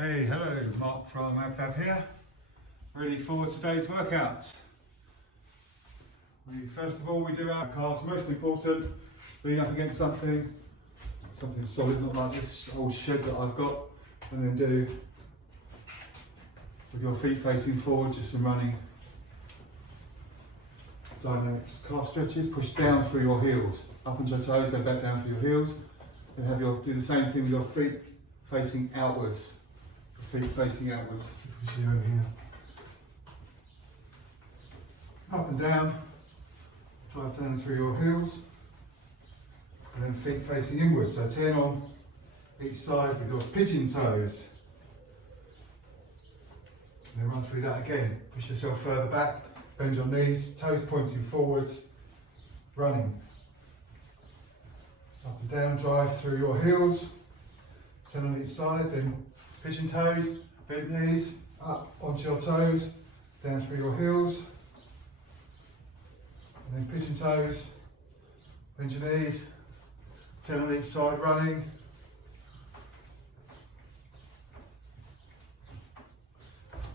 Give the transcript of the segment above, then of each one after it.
Hey, hello, Mark from AgFab here, ready for today's workout. First of all, we do our calves. Most important, lean up against something solid, not like this old shed that I've got, and then do with your feet facing forward, just some running dynamics. Calf stretches, push down through your heels, up onto your toes, then back down through your heels, and do the same thing with your feet facing outwards. Feet facing outwards, if we see over here. Up and down, drive down through your heels, and then feet facing inwards, so 10 on each side with your pigeon toes. And then run through that again, push yourself further back, bend your knees, toes pointing forwards, running. Up and down, drive through your heels, 10 on each side, then pigeon toes, bent knees, up onto your toes, down through your heels, and then pigeon toes, bend your knees, 10 on each side, running.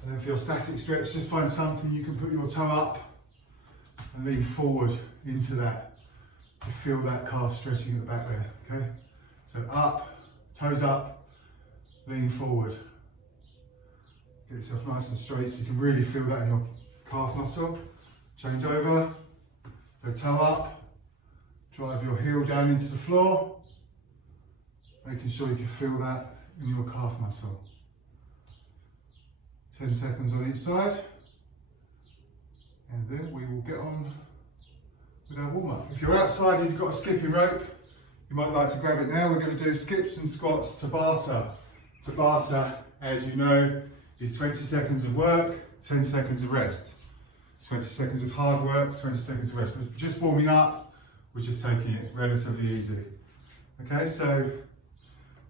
And then for your static stretch, just find something you can put your toe up and lean forward into that to feel that calf stretching at the back there, okay? So up, toes up, lean forward. Get yourself nice and straight so you can really feel that in your calf muscle. Change over, so toe up, drive your heel down into the floor, making sure you can feel that in your calf muscle. 10 seconds on each side, and then we will get on with our warm-up. If you're outside and you've got a skipping rope, you might like to grab it now. We're going to do skips and squats Tabata. Tabata, as you know, is 20 seconds of work, 10 seconds of rest. 20 seconds of hard work, 20 seconds of rest. We're just warming up, we're just taking it relatively easy. Okay, so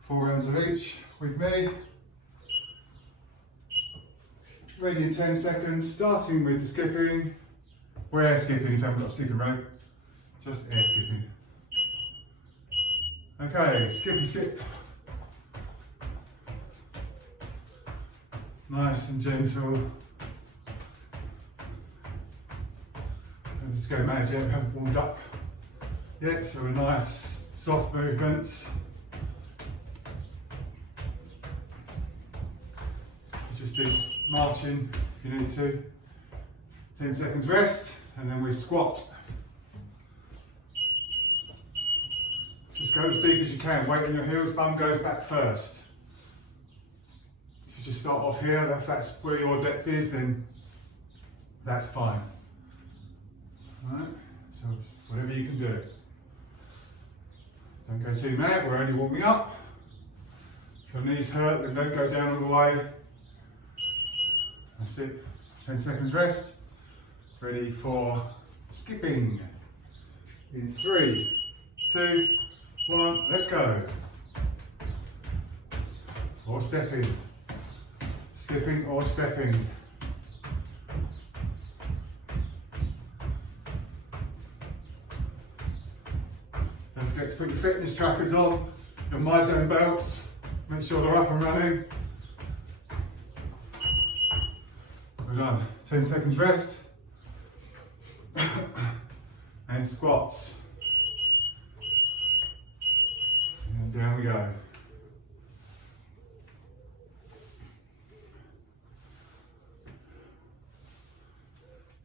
4 rounds of each with me. Ready in 10 seconds, starting with the skipping. We're air skipping if you haven't got a skipping rope. Just air skipping. Okay, skippy skip. Nice and gentle. Let's go mad yet, we haven't warmed up yet, so a nice soft movements. Just do marching if you need to. 10 seconds rest, and then we squat. Just go as deep as you can, weight on your heels, bum goes back first. Just start off here, if that's where your depth is, then that's fine. Alright, so whatever you can do. Don't go too mad, we're only warming up. If your knees hurt, then don't go down all the way. That's it, 10 seconds rest. Ready for skipping. In 3, 2, 1, let's go. Or stepping. Skipping or stepping. Don't forget to put your fitness trackers on, your MyZone belts, make sure they're up and running. We're done. 10 seconds rest. And squats. And down we go.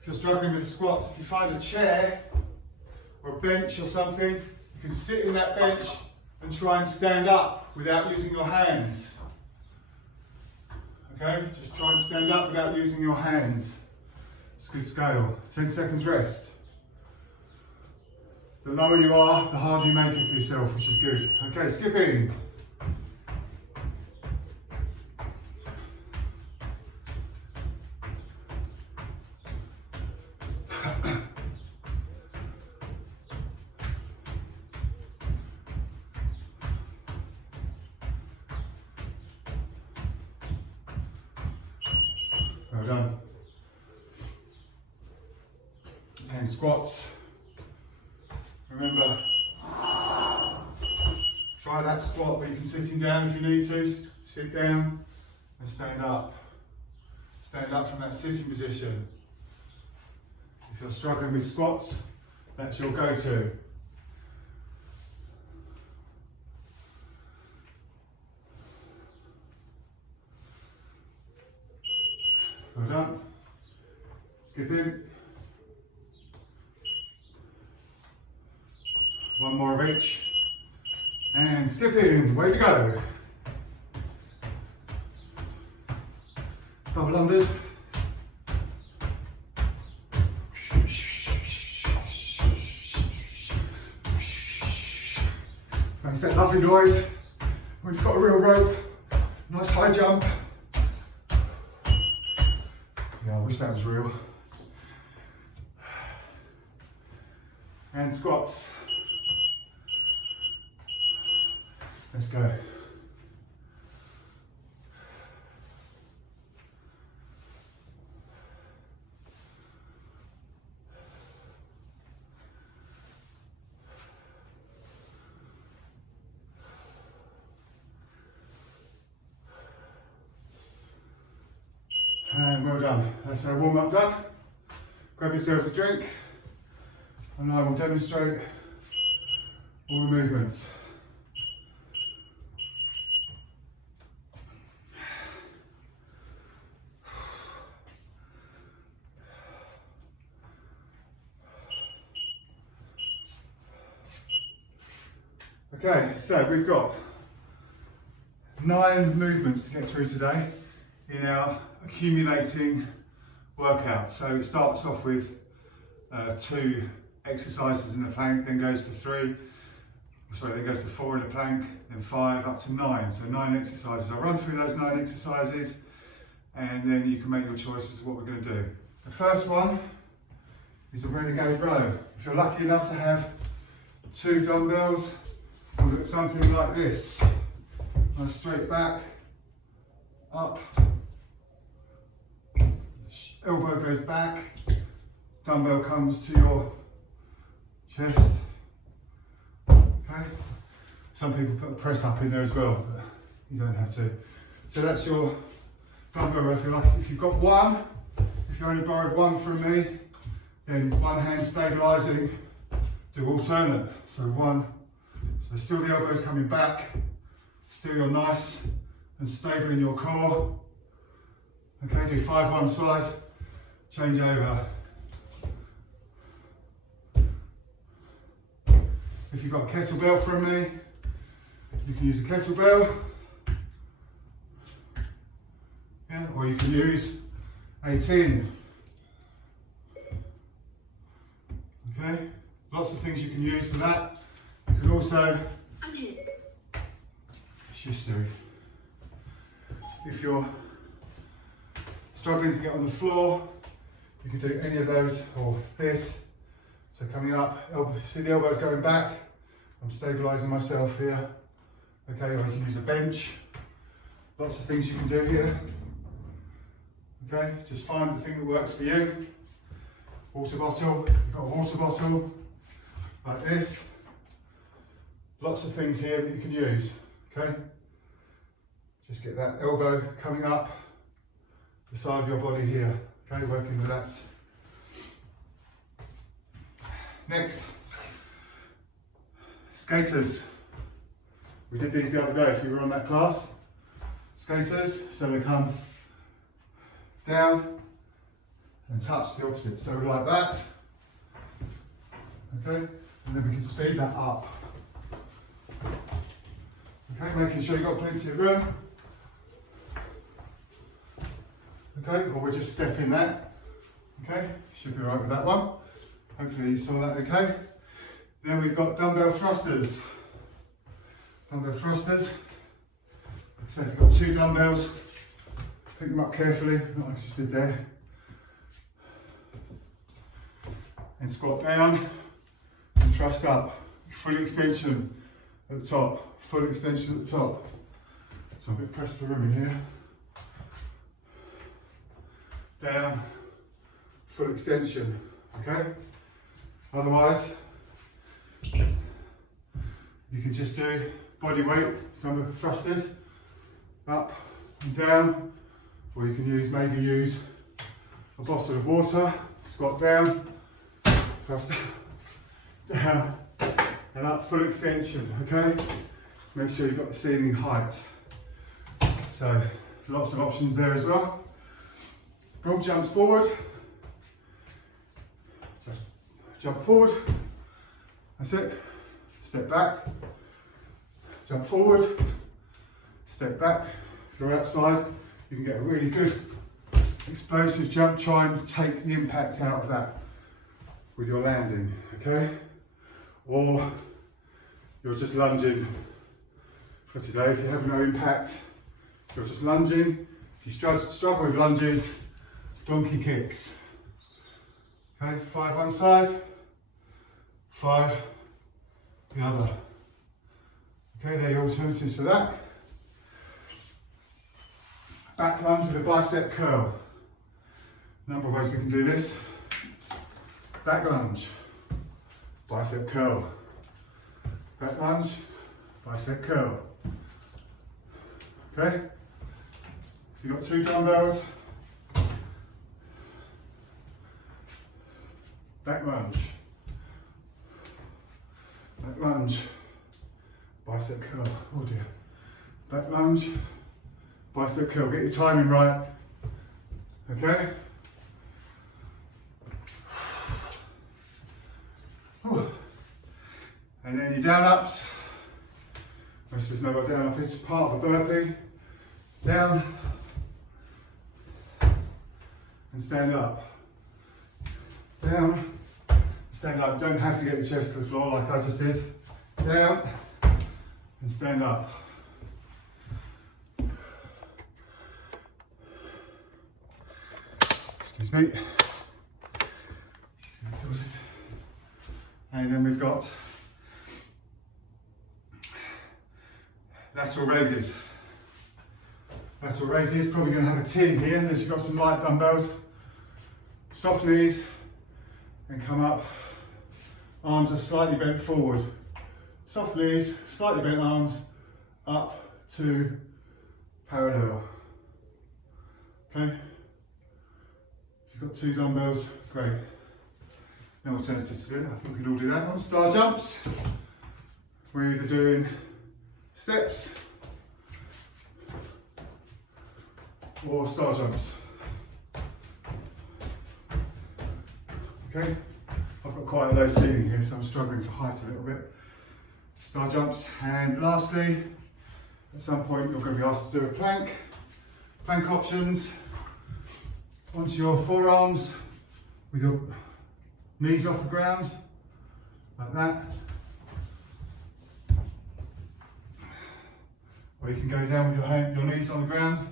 If you're struggling with the squats, if you find a chair or a bench or something, you can sit in that bench and try and stand up without using your hands. Okay, just try and stand up without using your hands. It's a good scale. 10 seconds rest. The lower you are, the harder you make it for yourself, which is good. Okay, skipping. Well done. And squats. Remember, try that squat where you can sitting down if you need to. Sit down, and stand up. Stand up from that sitting position. If you're struggling with squats, that's your go-to. Well done. Skip in. One more of each. And skip in. Way to go. Double unders. Makes that lovely noise when you've got a real rope. Nice high jump. Yeah, I wish that was real. And squats. Let's go. And well done. That's our warm up done. Grab yourselves a drink and I will demonstrate all the movements. Okay, so we've got 9 movements to get through today in our accumulating workout. So it starts off with 2 exercises in the plank, then goes to 3, then goes to 4 in the plank, then 5 up to 9. So 9 exercises. I'll run through those 9 exercises and then you can make your choices of what we're going to do. The first one is a renegade row. If you're lucky enough to have 2 dumbbells, we'll look at something like this. Nice straight back, up, elbow goes back, dumbbell comes to your chest. Okay. Some people put a press up in there as well, but you don't have to. So that's your dumbbell row if you like. If you've got one, if you only borrowed one from me, then one hand stabilising, do alternate. So one, so still the elbows coming back, still you're nice and stable in your core. Okay, do 5 one side, change over. If you've got a kettlebell from me, you can use a kettlebell. Yeah, or you can use a tin. Okay, lots of things you can use for that. You can also, if you're struggling to get on the floor, you can do any of those or this. So coming up, see the elbows going back, I'm stabilising myself here. Okay, or you can use a bench. Lots of things you can do here. Okay, just find the thing that works for you. Water bottle, you've got a water bottle, like this. Lots of things here that you can use, okay? Just get that elbow coming up the side of your body here, okay? Working with that. Next, skaters. We did these the other day if you were on that class. Skaters, so they come down and touch the opposite. So like that, okay? And then we can speed that up. Okay, making sure you've got plenty of room. Okay, or we're just stepping that. Okay, should be right with that one. Hopefully you saw that okay. Then we've got dumbbell thrusters. Dumbbell thrusters. So if you've got 2 dumbbells, pick them up carefully, not like I just did there. And squat down and thrust up. Full extension at the top. Full extension at the top. So I'm a bit pressed for room in here. Down, full extension, okay? Otherwise, you can just do body weight, dumbbell thrusters, up, and down, or you can maybe use a bottle of water, squat down, thrust down, and up, full extension, okay? Make sure you've got the ceiling height. So, lots of options there as well. Broad jumps forward, just jump forward, that's it, step back, jump forward, step back. If you're outside, you can get a really good explosive jump. Try and take the impact out of that with your landing, okay? Or you're just lunging for today. If you have no impact, you're just lunging. If you struggle with lunges, donkey kicks. Okay, 5 one side, 5 the other. Okay, there are your alternatives for that. Back lunge with a bicep curl. A number of ways we can do this. Back lunge, bicep curl. Back lunge, bicep curl. Okay? If you've got 2 dumbbells, back lunge, bicep curl. Oh dear. Back lunge, bicep curl. Get your timing right. Okay? And then your down ups. Most of us know what down up is. Part of a burpee. Down and stand up. Down, stand up. Don't have to get your chest to the floor like I just did. Down and stand up. Excuse me. And then we've got lateral raises. Lateral raises, probably going to have a tin here, unless you've got some light dumbbells. Soft knees, and come up. Arms are slightly bent forward. Soft knees, slightly bent arms, up to parallel. Okay? If you've got 2 dumbbells, great. No alternatives to it. I think we can all do that one. Star jumps. We're either doing steps or star jumps. Okay, I've got quite a low ceiling here, so I'm struggling for height a little bit. Star jumps, and lastly, at some point you're going to be asked to do a plank. Plank options, onto your forearms with your knees off the ground, like that. Or you can go down with your knees on the ground.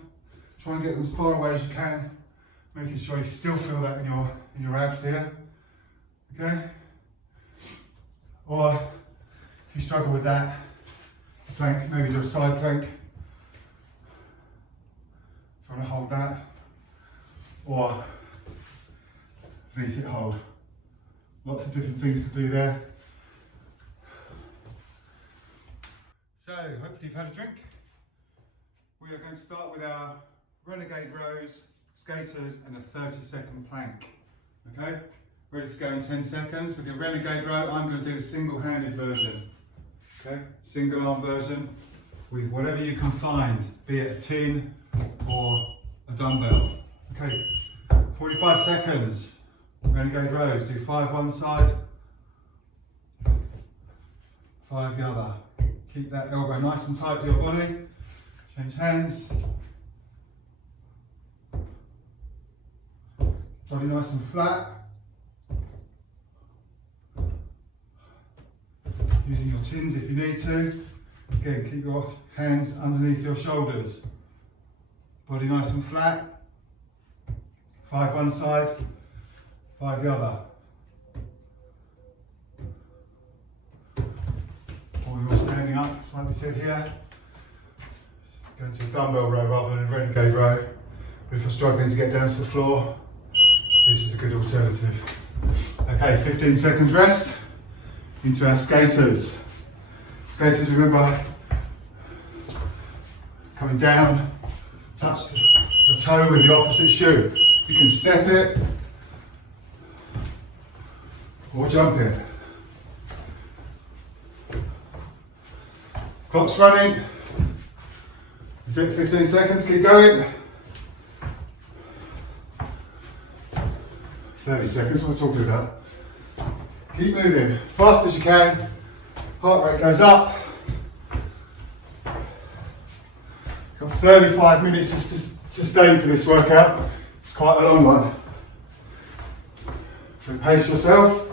Try and get them as far away as you can, making sure you still feel that in your abs here. Okay? Or if you struggle with that, plank, maybe do a side plank. Trying to hold that. Or V-sit hold. Lots of different things to do there. So, hopefully you've had a drink. We are going to start with our renegade rows, skaters, and a 30-second plank. Okay? Ready to go in 10 seconds. With your renegade row, I'm going to do the single-handed version. Okay? Single arm version with whatever you can find, be it a tin or a dumbbell. Okay, 45 seconds. Renegade rows. Do 5 one side, 5 the other. Keep that elbow nice and tight to your body. Change hands. Body nice and flat. Using your tins if you need to. Again, keep your hands underneath your shoulders. Body nice and flat. 5 one side, 5 the other. Or you're standing up, like we said here. Go to a dumbbell row rather than a renegade row. But if you're struggling to get down to the floor, this is a good alternative. Okay, 15 seconds rest. Into our skaters. Skaters, remember, coming down touch the toe with the opposite shoe. You can step it or jump it. Clock's running. Is it 15 seconds? Keep going. 30 seconds, what am I talking about? Keep moving, fast as you can. Heart rate goes up. Got 35 minutes to stay for this workout. It's quite a long one. So pace yourself.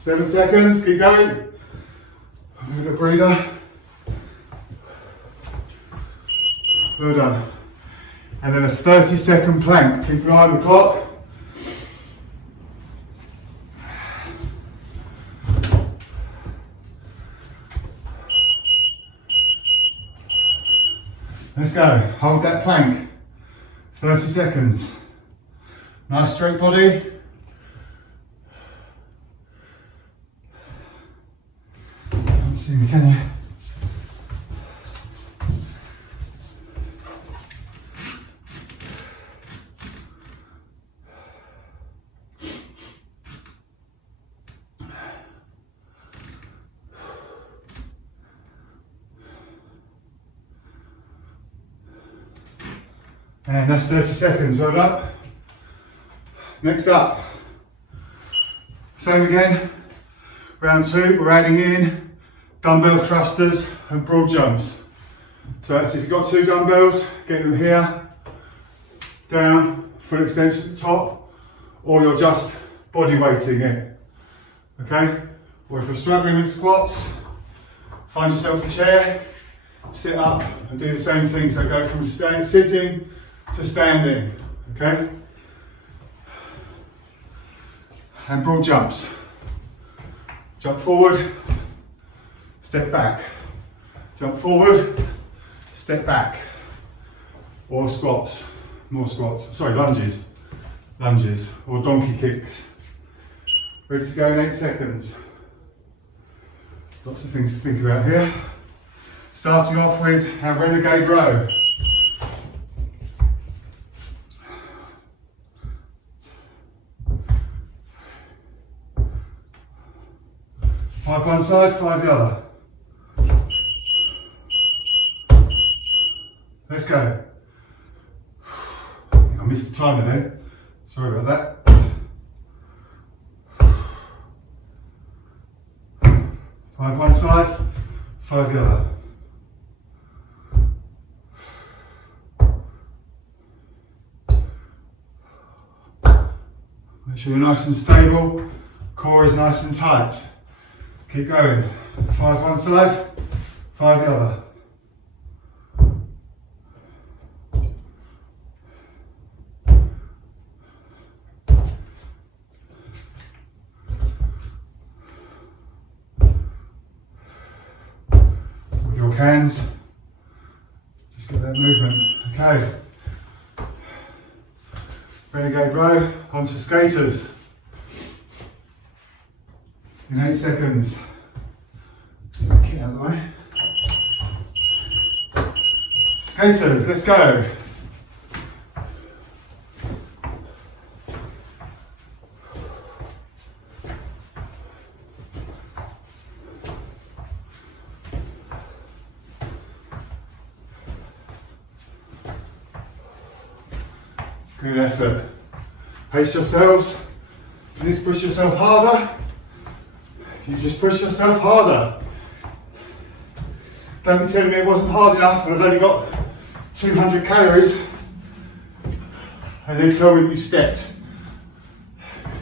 Seven seconds, keep going. A little bit of breather. Well done. And then a 30-second plank. Keep an eye on the clock. Let's go. Hold that plank. 30 seconds. Nice straight body. Can't see me, can you? And that's 30 seconds, well done. Next up, same again, round two, we're adding in dumbbell thrusters and broad jumps. So that's if you've got two dumbbells, get them here, down, full extension at the top, or you're just body weighting it, okay? Or if you're struggling with squats, find yourself a chair, sit up and do the same thing. So go from sitting to standing, okay? And broad jumps. Jump forward, step back. Jump forward, step back. Or squats, more squats, sorry, lunges. Lunges, or donkey kicks. Ready to go in 8 seconds. Lots of things to think about here. Starting off with our renegade row. Five one side, five the other. Let's go. I missed the timer then. Sorry about that. Five one side, five the other. Make sure you're nice and stable, core is nice and tight. Keep going. Five one side, five the other. With your hands, just get that movement. Okay. Renegade row, onto skaters. In 8 seconds. Get out of the way. Skaters, let's go. Good effort. Pace yourselves. If you need to push yourself harder, you just push yourself harder. Don't be telling me it wasn't hard enough and I've only got 200 calories and then tell me you stepped.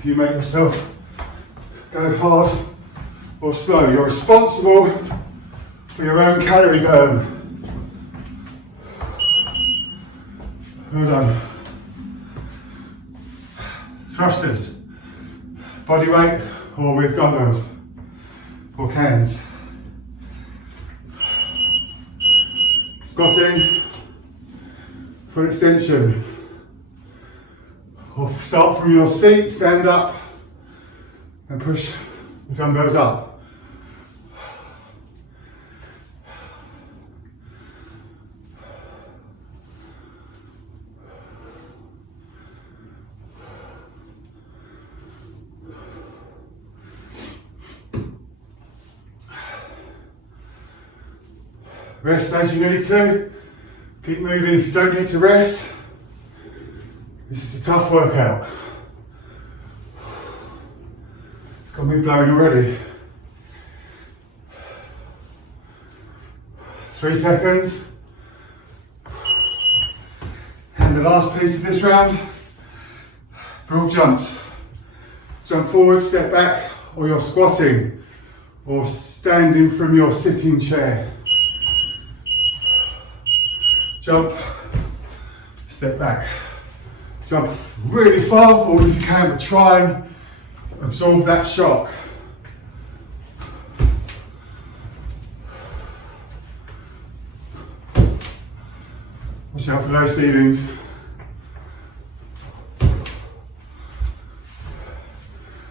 You make yourself go hard or slow. You're responsible for your own calorie burn. Well done. Thrusters, body weight or with dumbbells or cans. Squatting, full extension. Or start from your seat, stand up and push the dumbbells up. Rest as you need to. Keep moving if you don't need to rest. This is a tough workout. It's got me blowing already. 3 seconds. And the last piece of this round, broad jumps. Jump forward, step back, or you're squatting, or standing from your sitting chair. Jump, step back. Jump really far forward if you can, but try and absorb that shock. Watch out for low ceilings.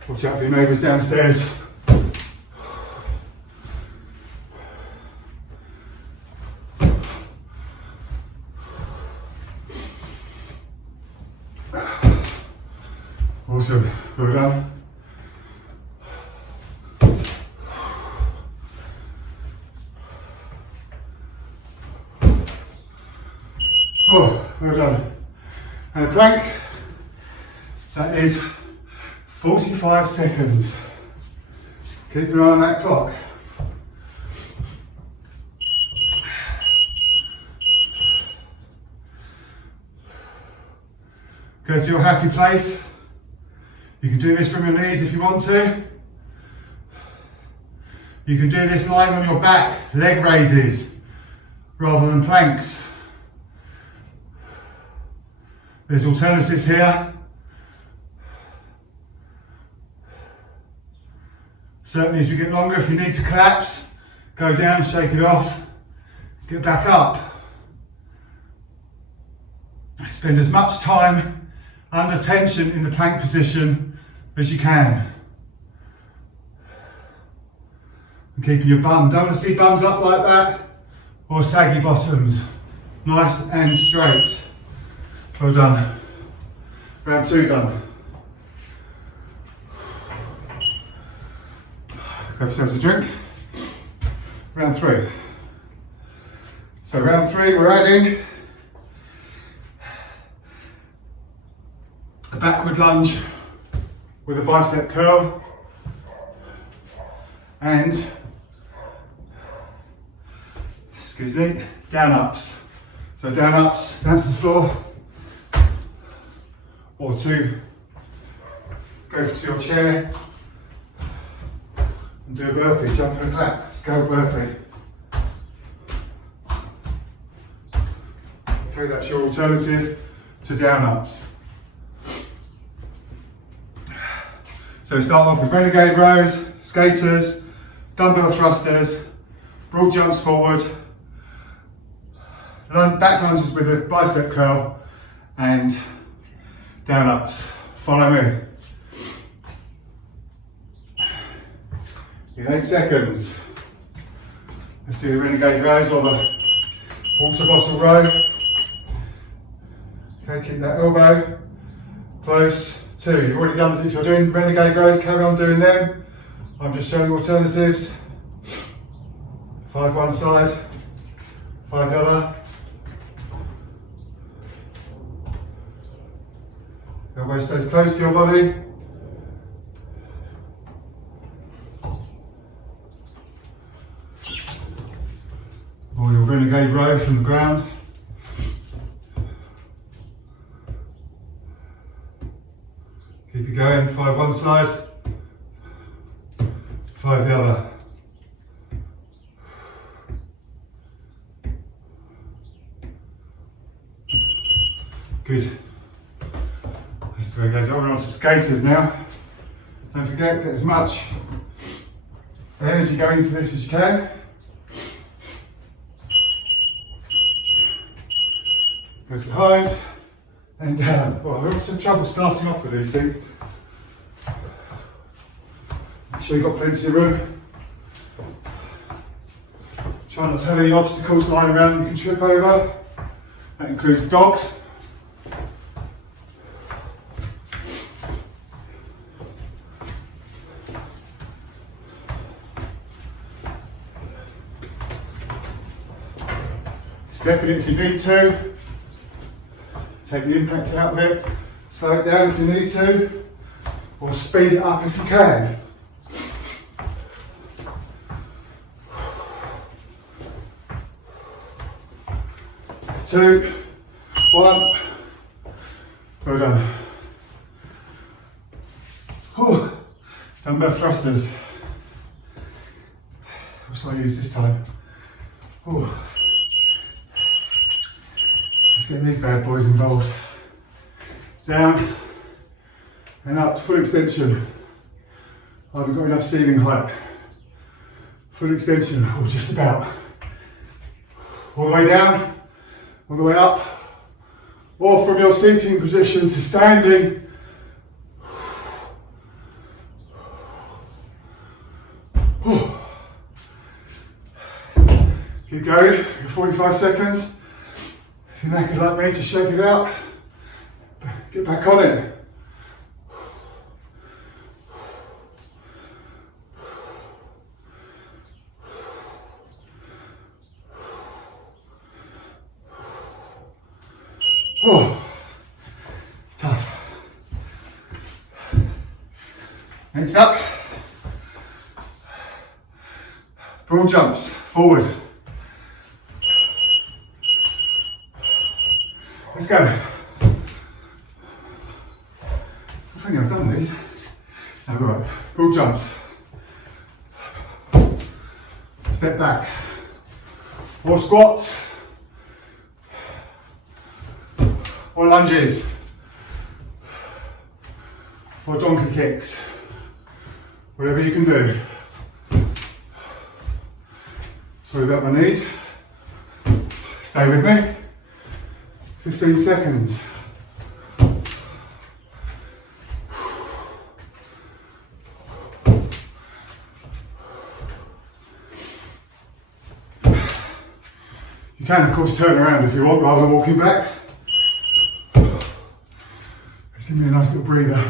Watch out for your neighbours downstairs. Awesome, well done. Oh, well done. And a plank, that is 45 seconds. Keep an eye on that clock. Go to your happy place. You can do this from your knees if you want to. You can do this lying on your back, leg raises, rather than planks. There's alternatives here. Certainly as we get longer, if you need to collapse, go down, shake it off, get back up. Spend as much time under tension in the plank position as you can. And keeping your bum, don't want to see bums up like that, or saggy bottoms. Nice and straight. Well done. Round 2 done. Grab yourselves a drink. Round 3. So round 3, we're adding a backward lunge with a bicep curl and, excuse me, down ups. So down ups, down to the floor, or to go to your chair and do a burpee, jump and clap. Let's go burpee. Okay, that's your alternative to down ups. So we start off with renegade rows, skaters, dumbbell thrusters, broad jumps forward, back lunges with a bicep curl, and down ups. Follow me. In 8 seconds, let's do the renegade rows or the water bottle row. Okay, keep that elbow close to. You've already done, if you're doing renegade rows, carry on doing them. I'm just showing you alternatives. 5 one side, 5 the other. Elbow stays close to your body. Or your renegade row from the ground. Keep it going, 5 one side, 5 the other. Good. Let's go again. We're on to skaters now. Don't forget, get as much energy going into this as you can. Goes behind and down. Well, I've got some trouble starting off with these things. Make sure you've got plenty of room. Try not to have any obstacles lying around you can trip over. That includes dogs. Step in it if you need to. Take the impact out of it. Slow it down if you need to. Or speed it up if you can. 2, 1. Well done. Whew. Dumbbell thrusters. What shall I use this time? Whew. Let's get these bad boys involved. Down and up to full extension. I haven't got enough ceiling height. Full extension, or just about. All the way down, all the way up, or from your seating position to standing. Keep going, you've got 45 seconds. If you're knackered like me, just shake it out. Get back on it. Oh, tough. Next up, broad jumps, forward. Let's go. I think I've done these. No, right. Broad jumps. Step back. Or squats. Or lunges. Or donkey kicks. Whatever you can do. Sorry about my knees. Stay with me. 15 seconds. You can, of course, turn around if you want rather than walking back. Just give me a nice little breather.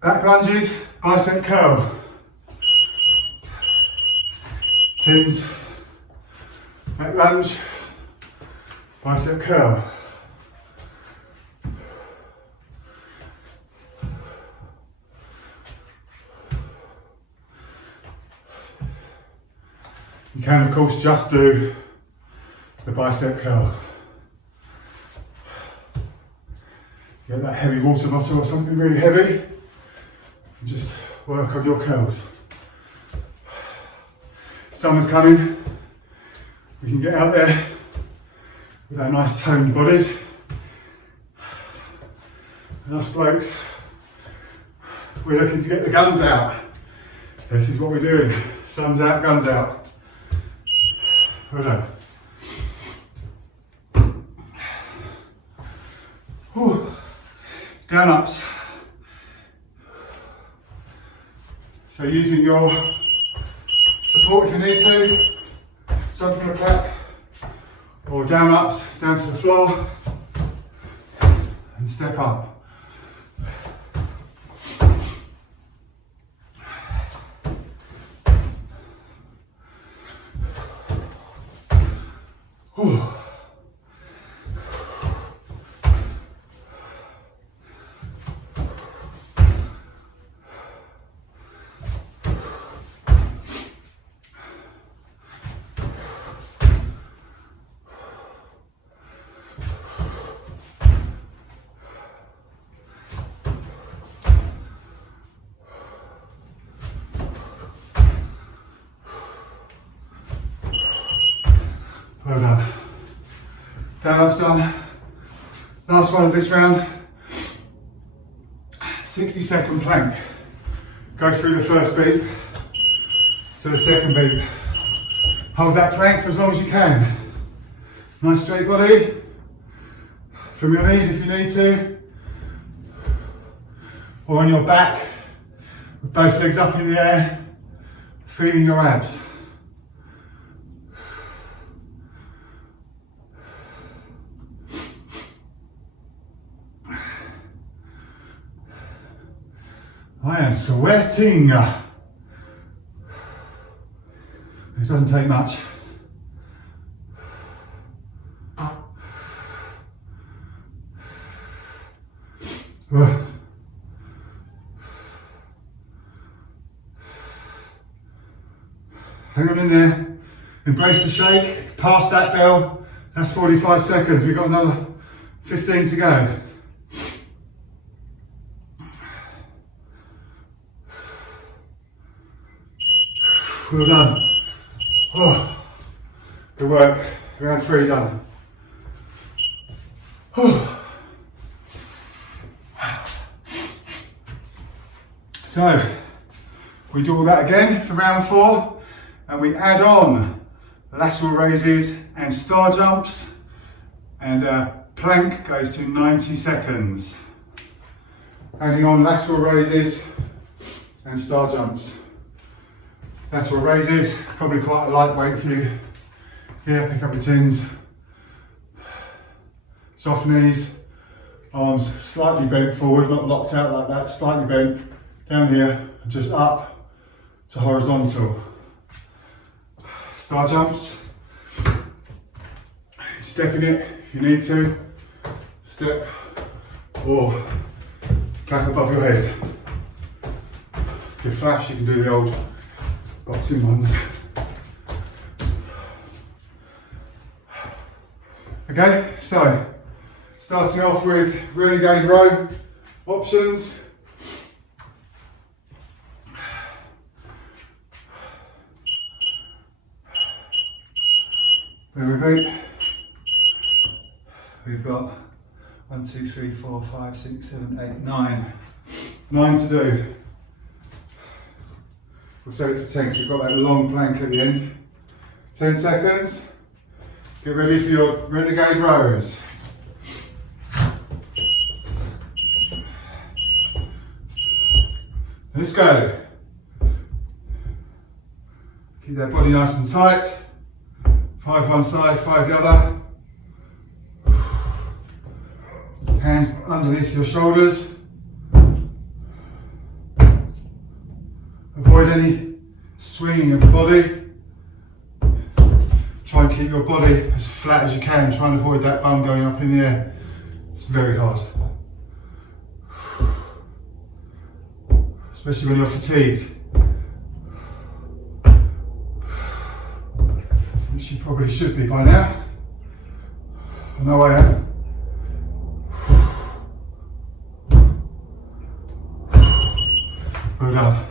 Back lunges, bicep curl. Tins, back lunge, bicep curl. You can, of course, just do the bicep curl. Get that heavy water bottle or something really heavy and just work on your curls. Summer's coming, we can get out there with our nice toned bodies. And us blokes, we're looking to get the guns out. This is what we're doing, sun's out, guns out. Well done. Whew. Down ups. So using your support if you need to, something like that, or down ups, down to the floor, and step up. Whew. Well done. Down ups done. Last one of this round. 60-second plank. Go through the first beat to the second beat. Hold that plank for as long as you can. Nice straight body. From your knees if you need to. Or on your back with both legs up in the air, feeling your abs. I am sweating. Doesn't take much. Hang on in there. Embrace the shake. Past that bell. That's 45 seconds. We've got another 15 to go. Well done. Oh, good work. Round 3 done. Oh. So, we do all that again for round 4, and we add on lateral raises and star jumps, and plank goes to 90 seconds. Adding on lateral raises and star jumps. Lateral raises, probably quite a lightweight for you. Here, pick up your tins. Soft knees, arms slightly bent forward, not locked out like that, slightly bent. Down here, just up to horizontal. Star jumps. Step in it if you need to. Step or clap above your head. If you're flash, you can do the old boxing ones. Okay, so starting off with renegade row options. There we go. We've got 1, 2, 3, 4, 5, 6, 7, 8, 9. 9 to do. We'll save it for 10 because we've got that long plank at the end. 10 seconds. Get ready for your renegade rows. Let's go. Keep that body nice and tight. 5 one side, 5 the other. Hands underneath your shoulders. Avoid any swinging of the body. Try and keep your body as flat as you can. Try and avoid that bum going up in the air. It's very hard. Especially when you're fatigued. Which you probably should be by now. I know I am. Well done.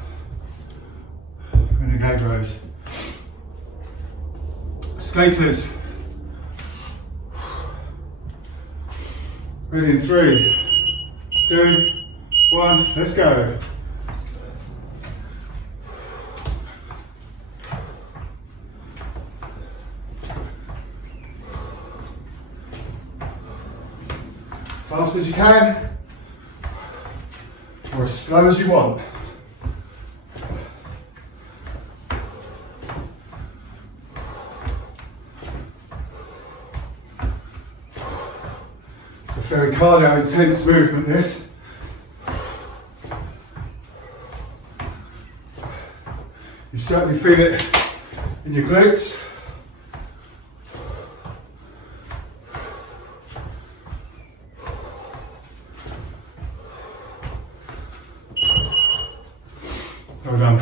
Renegade rows. Skaters. Ready in 3, 2, 1, let's go. Fast as you can, or as slow as you want. It's a very cardio intense movement, this. You certainly feel it in your glutes. Well done.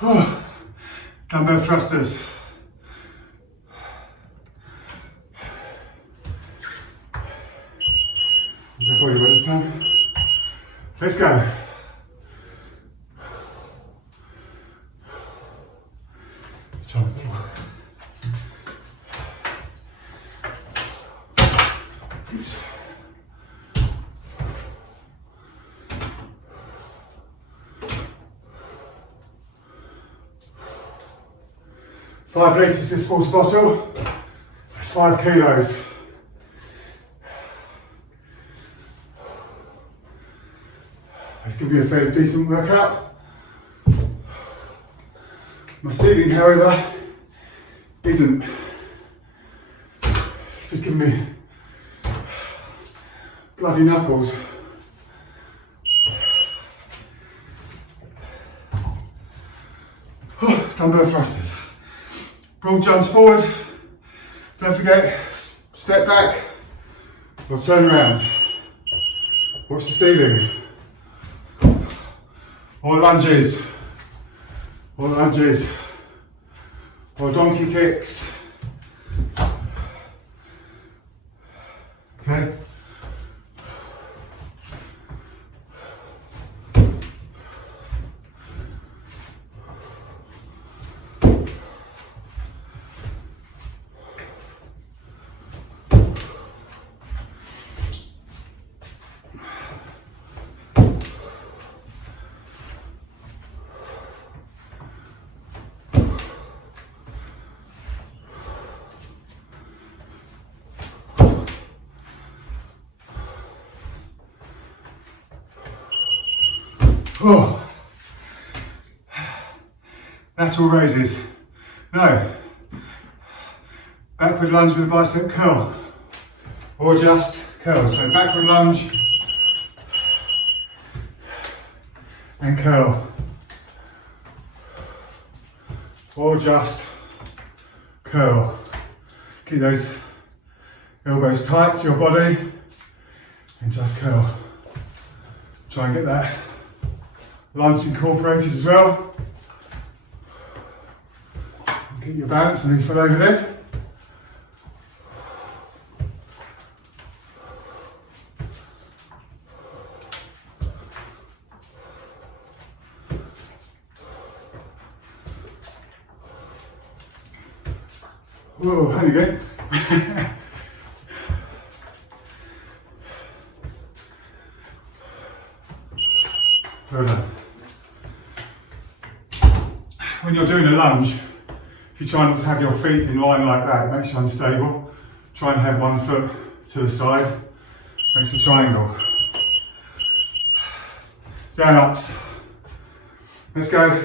Oh, dumbbell thrusters. Your body weight this time. Let's go. Oops. 5 litres this sports bottle, that's 5 kilos. It's going to be a fairly decent workout. My ceiling, however, isn't. It's just giving me bloody knuckles. dumbbell thrusters. Broad jumps forward. Don't forget, step back or turn around. Watch the ceiling. Or lunges. Or lunges. Or donkey kicks. Okay? Oh. Lateral raises. No. Backward lunge with a bicep curl. Or just curl. So backward lunge and curl. Or just curl. Keep those elbows tight to your body and just curl. Try and get that lunge incorporated as well. Get your balance and then foot over there. Whoa, how you go? Well done. When you're doing a lunge, if you try not to have your feet in line like that, it makes you unstable. Try and have one foot to the side, makes a triangle. Down ups. Let's go.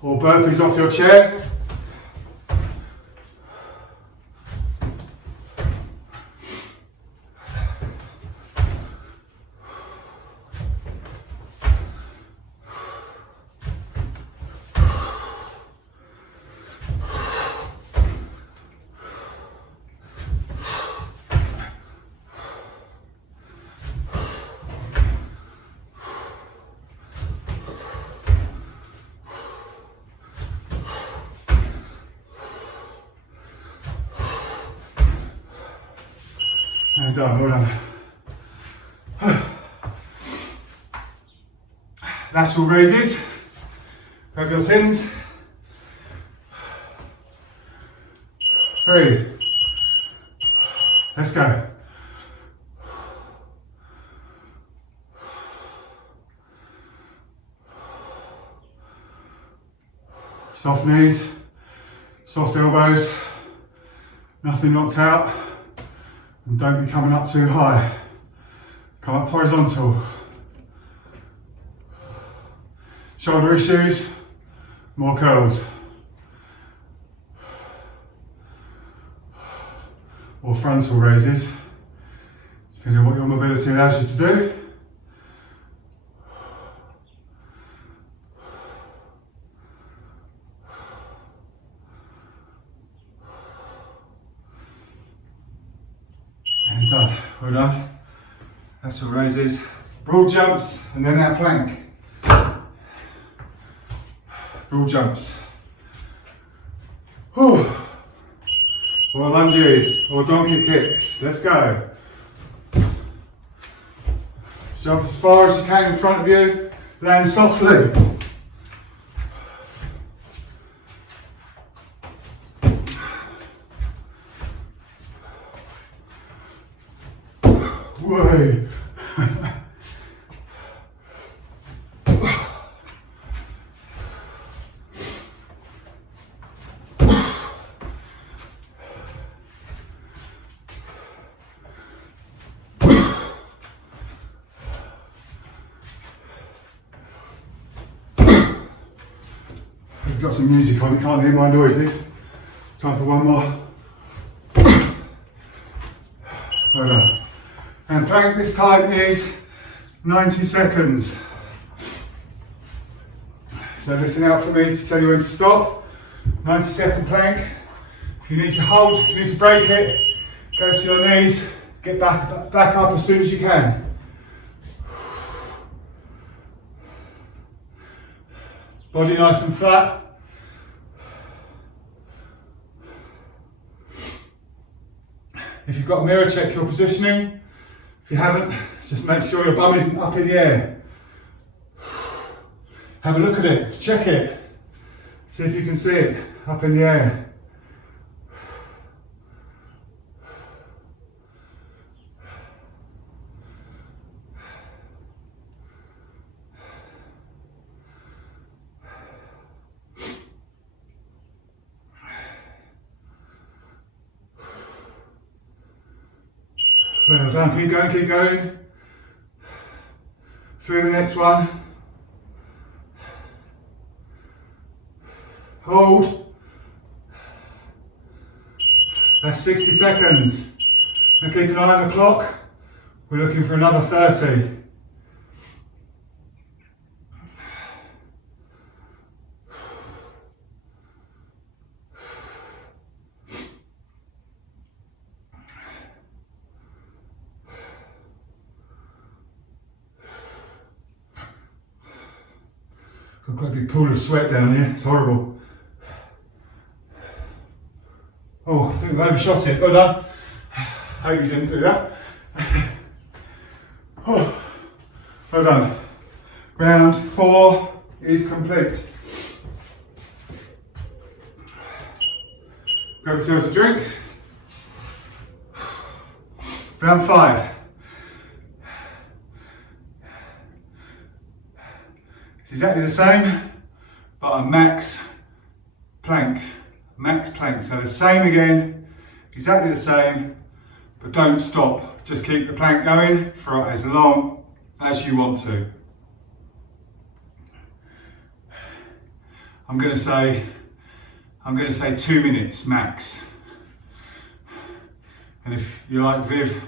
Or burpees off your chair. And done, well done. Lateral raises. Grab your tins. 3. Let's go. Soft knees, soft elbows, nothing knocked out. And don't be coming up too high. Come up horizontal. Shoulder issues, more curls. Or frontal raises, depending on what your mobility allows you to do. And done, well done. Lateral raises, broad jumps, and then that plank. Broad jumps. Whew. Or lunges, or donkey kicks. Let's go. Jump as far as you can in front of you, land softly. Way. We've got some music on, you can't hear my noises. Time for one more. Well done. And plank this time is 90 seconds. So listen out for me to tell you when to stop. 90-second plank. If you need to hold, if you need to break it, go to your knees, get back up as soon as you can. Body nice and flat. If you've got a mirror, check your positioning. If you haven't, just make sure your bum isn't up in the air. Have a look at it, check it. See if you can see it up in the air. Well done, keep going, keep going. Through the next one. Hold. That's 60 seconds. Now keep an eye on the clock. We're looking for another 30. Got quite a big pool of sweat down here, it's horrible. Oh, I think we've overshot it, well done. Hope you didn't do that. Oh, well done. Round 4 is complete. Grab yourselves a drink. Round 5. It's exactly the same, but a max plank. So the same again, exactly the same, but don't stop. Just keep the plank going for as long as you want to. I'm going to say 2 minutes max. And if you like Viv,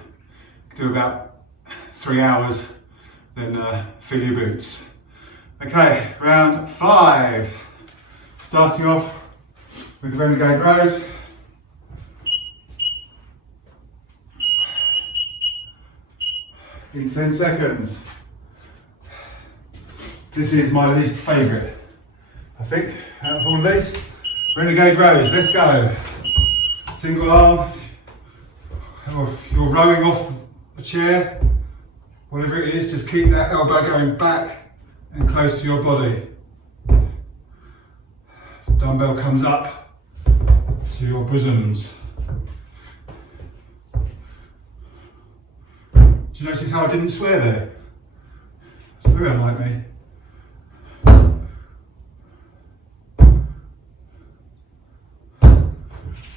do about 3 hours, then fill your boots. Okay, round 5. Starting off with the renegade rows. In 10 seconds. This is my least favourite, I think, out of all of these. Renegade rows, let's go. Single arm, or if you're rowing off a chair, whatever it is, just keep that elbow going back and close to your body. Dumbbell comes up to your bosoms. Do you notice how I didn't swear there? It's very unlike me.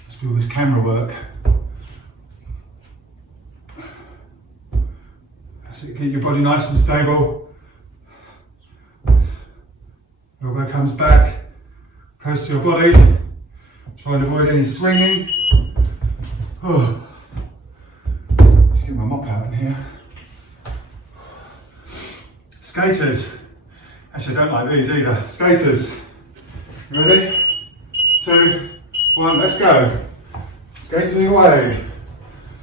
Let's do all this camera work. That's it, keep your body nice and stable. Elbow comes back, close to your body. Try and avoid any swinging. Oh. Let's get my mop out in here. Skaters. Actually, I don't like these either. Skaters. Ready? 2, 1, let's go. Skating away.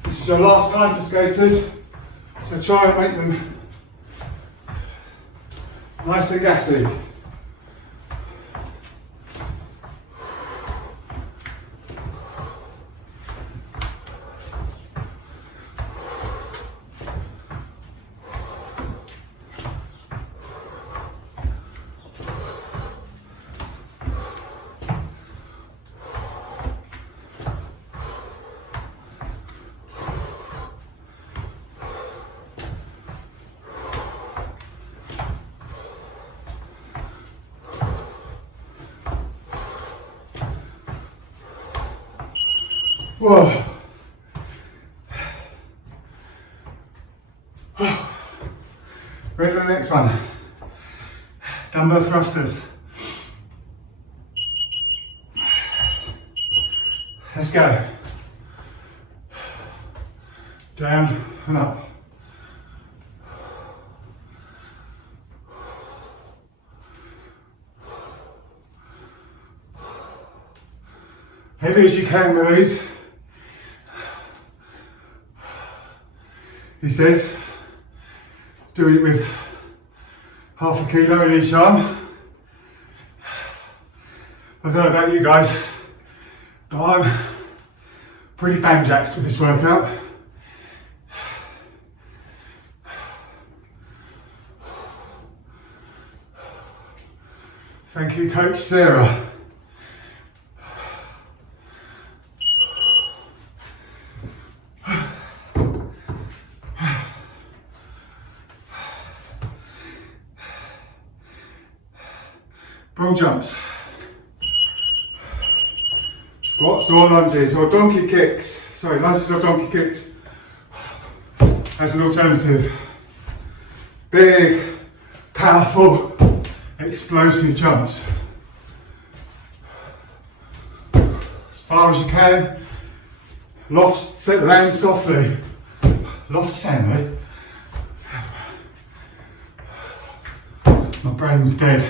This is your last time for skaters, so try and make them nice and gassy. Whoa. Ready for the next one. Dumbbell thrusters. Let's go. Down and up. heavy as you can with these. He says, do it with half a kilo in each arm. I don't know about you guys, but I'm pretty banjaxed with this workout. Thank you, Coach Sarah. Broad jumps, squats or lunges or donkey kicks. Sorry, lunges or donkey kicks as an alternative. Big, powerful, explosive jumps. As far as you can. Loft, land softly. Loft Stanley. My brain's dead.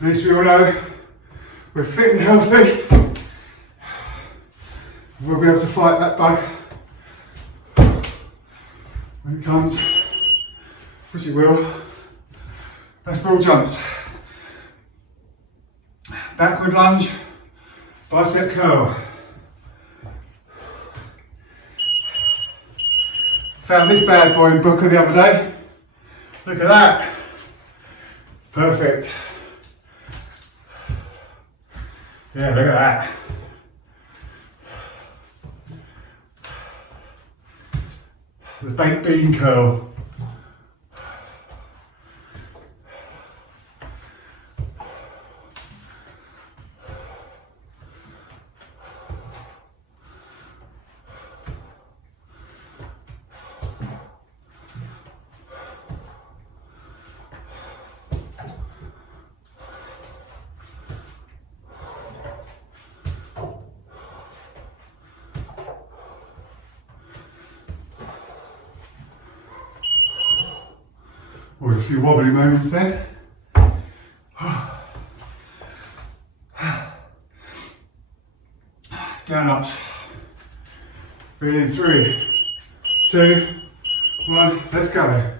At least we all know we're fit and healthy. We'll be able to fight that bug when it comes, which it will. That's broad jumps. Backward lunge, bicep curl. Found this bad boy in Booker the other day. Look at that. Perfect. Yeah, look at that. The baked bean curl. Or a few wobbly moments there. Down ups. Breathe in 3, 2, 1, let's go.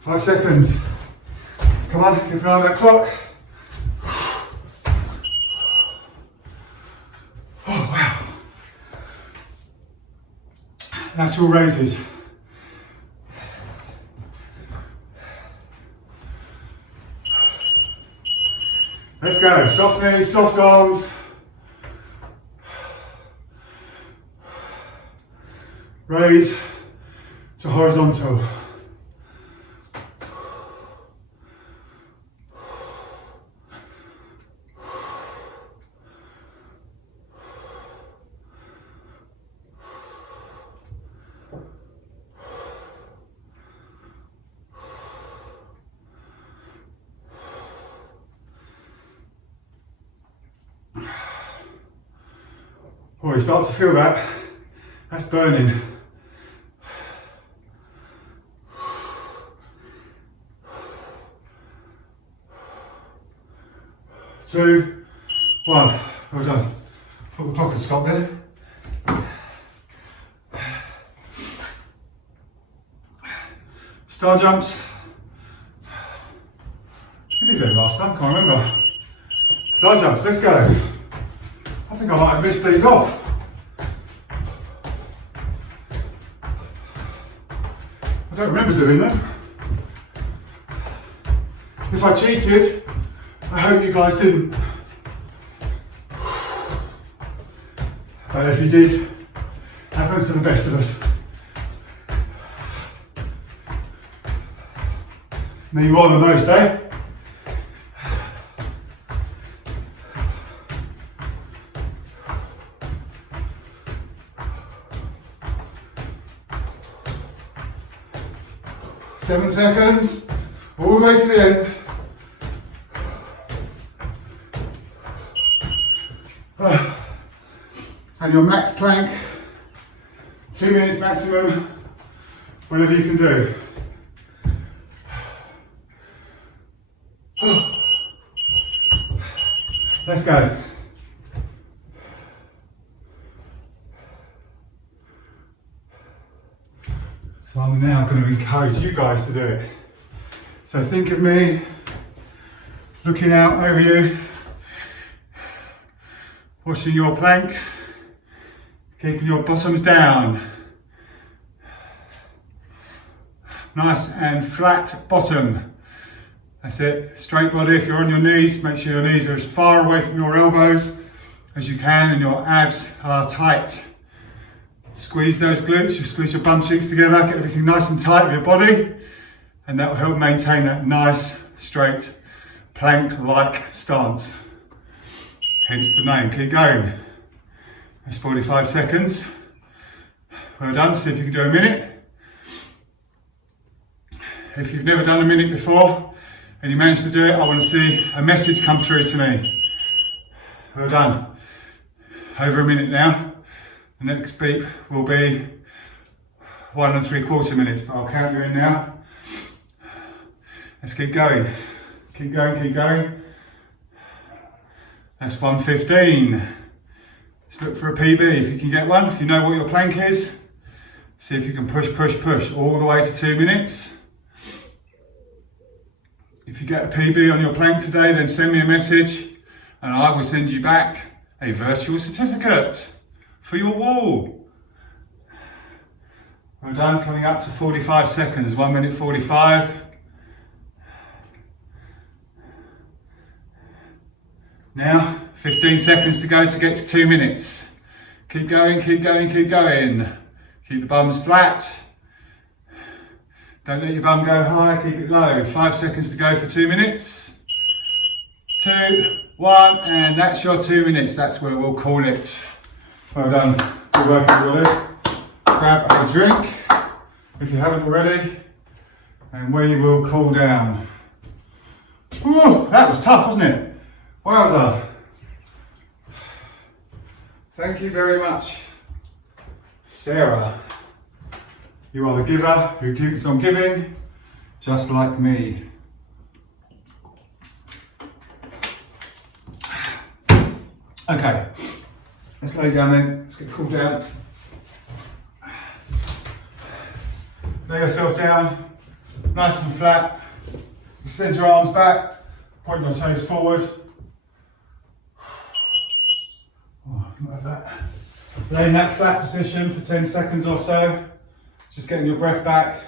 Five seconds. Come on, keep an eye on that clock. Oh wow. Lateral raises. Let's go. Soft knees, soft arms. Raise to horizontal. Oh, you start to feel that. That's burning. Two, one. Well done. Thought the clock had stopped there. Star jumps. We did them last time, can't remember. Star jumps, let's go. I think I might have missed these off. I don't remember doing them. If I cheated, I hope you guys didn't. But if you did, happens to the best of us. Me more than most, eh? Seven seconds, all the way to the end. And your max plank, 2 minutes maximum, whatever you can do. Let's go. So I'm now going to encourage you guys to do it. So think of me looking out over you, watching your plank, keeping your bottoms down. Nice and flat bottom. That's it, straight body. If you're on your knees, make sure your knees are as far away from your elbows as you can and your abs are tight. Squeeze those glutes, you squeeze your bum cheeks together, get everything nice and tight with your body, and that will help maintain that nice, straight, plank-like stance. Hence the name, keep going. That's 45 seconds. Well done, see if you can do a minute. If you've never done a minute before, and you managed to do it, I want to see a message come through to me. Well done. Over a minute now. The next beep will be 1 3/4 minutes, but I'll count you in now. Let's keep going. Keep going, keep going. That's 1:15. Let's look for a PB if you can get one, if you know what your plank is. See if you can push, push, push all the way to 2 minutes. If you get a PB on your plank today, then send me a message and I will send you back a virtual certificate for your wall. Well done, coming up to 45 seconds, 1 minute 45. Now, 15 seconds to go to get to 2 minutes. Keep going, keep going, keep going. Keep the bums flat. Don't let your bum go high, keep it low. 5 seconds to go for 2 minutes. 2, 1, and that's your 2 minutes. That's where we'll call it. Well done. Good work, everybody. Grab a drink if you haven't already, and we will cool down. Whew, that was tough, wasn't it? Wowza. Thank you very much, Sarah. You are the giver who keeps on giving, just like me. Okay, let's lay down then, let's get cooled down. Lay yourself down, nice and flat. Extend your arms back, point your toes forward. Oh, like that. Lay in that flat position for 10 seconds or so. Just getting your breath back.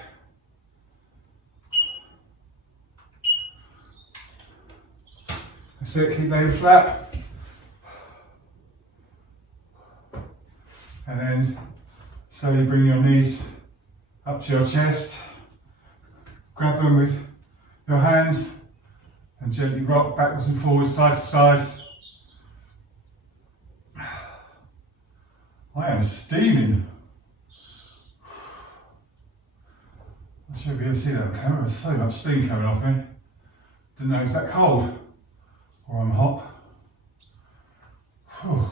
That's it, keep laying flat. And then slowly bring your knees up to your chest. Grab them with your hands and gently rock backwards and forwards, side to side. I am steaming. I should be able to see that on camera. There's so much steam coming off me. Didn't know it was that cold. Or I'm hot. Whew.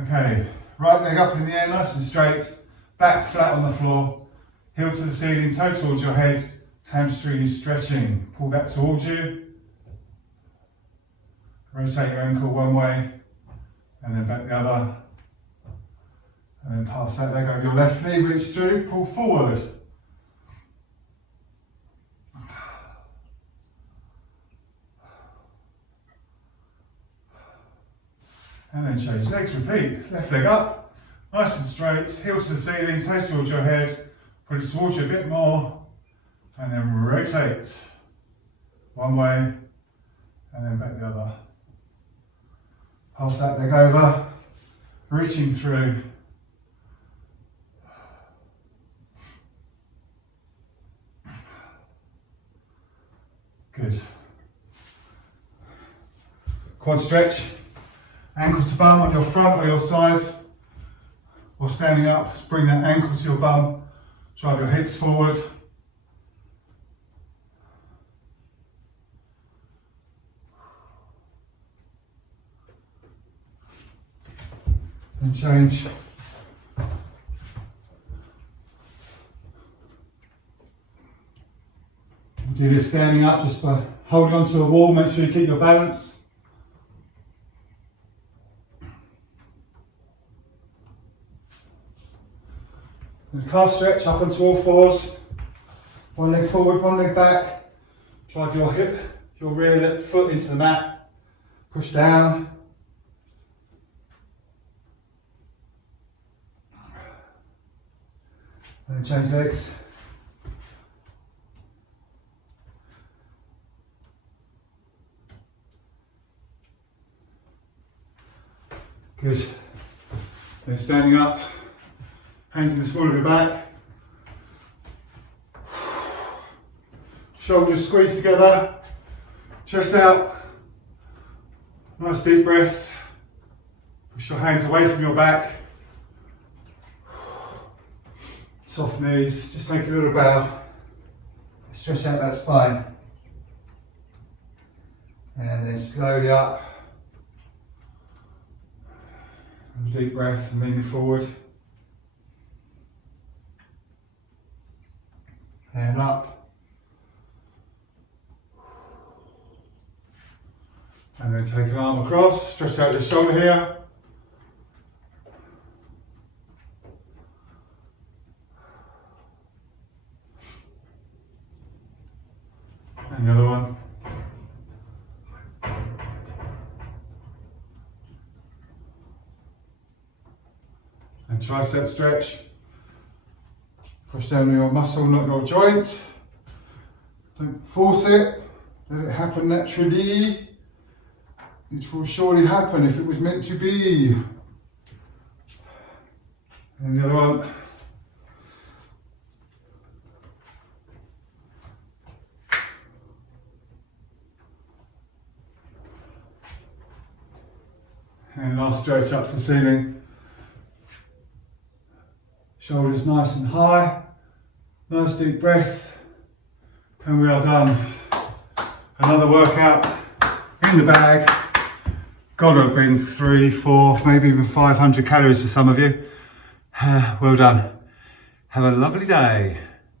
Okay, right leg up in the air, nice and straight. Back flat on the floor. Heel to the ceiling, toe towards your head. Hamstring is stretching. Pull that towards you. Rotate your ankle one way and then back the other. And then pass that leg over your left knee, reach through, pull forward. And then change legs, repeat. Left leg up, nice and straight, heel to the ceiling, toe towards your head, put it towards you a bit more, and then rotate. One way, and then back the other. Pass that leg over, reaching through. Good. Quad stretch, ankle to bum on your front or your sides, or standing up, just bring that ankle to your bum, drive your hips forward. And change. Do this standing up just by holding onto a wall, make sure you keep your balance. And calf stretch up onto all fours. One leg forward, one leg back. Drive your hip, your rear foot into the mat. Push down. And then change legs. Good. Then standing up, hands in the small of your back. Shoulders squeeze together, chest out. Nice deep breaths. Push your hands away from your back. Soft knees, just take a little bow. Stretch out that spine. And then slowly up. Deep breath and leaning forward. And up. And then take an arm across, stretch out the shoulder here. And the other one. And tricep stretch. Push down your muscle, not your joint. Don't force it. Let it happen naturally. It will surely happen if it was meant to be. And the other one. And last stretch up to the ceiling. Shoulders nice and high. Nice deep breath. And we are done. Another workout in the bag. Gotta have been 3, 4, maybe even 500 calories for some of you. Well done. Have a lovely day.